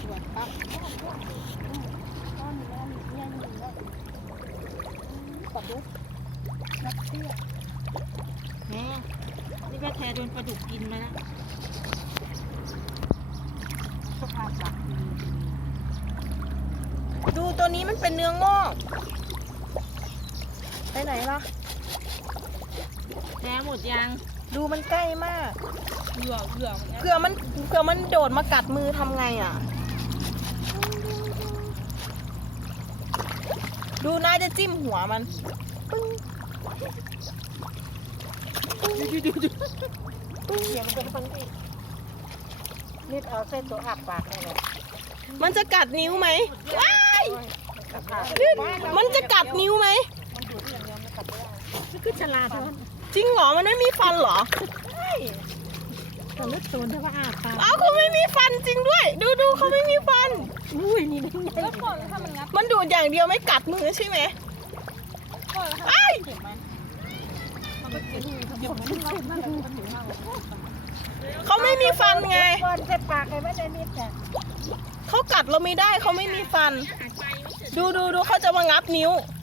สวยปั๊บต้นแล้วมีเงี้ยนี่แล้วปลาดุกนักเที่ยวแม่นี่ป้าแทโดนปลาดุกกินมาแล้วสะพานปลาดูตัวนี้มันเป็นเนื้องอกไปไหนล่ะแทหมดยังดูมันใกล้มาก เหยื่อเหยื่อเผื่อมันเผื่อมันโดดมากัดมือทำไงอะ ดูนายจะจิ้มหัวมันเสียงเป็นคนที่นิดเอาเส้นตัวอับปากให้เลยมันจะกัดนิ้วไหมว้ายกระเพาะมันจะกัดนิ้วไหมมันอยู่ที่อย่างเดียวมันกัดไม่ได้คือฉลาดทอนจริงเหรอ มันไม่มีฟันเหรอแต่ลึกโซนถ้าว่าอาปากเอ้าเขาไม่มีฟันจริงด้วย ดูดูเขาไม่มีฟัน อุ้ยนี่นี่แล้วก่อนถ้ามันงับมันดูดอย่างเดียวไม่กัดมือใช่ไหมก่อนถ้าไอ้ายเจ็บไหมมันก็เจ็บเจ็บมันนั่นนั่นแหละมันถึงมากเขาไม่มีฟันไงก่อนเจ็บปากเลยไม่ได้นิดเนี่ยเขากัดเราไม่ได้เขาไม่มีฟัน ดูดูดูเขาจะมางับนิ้วเ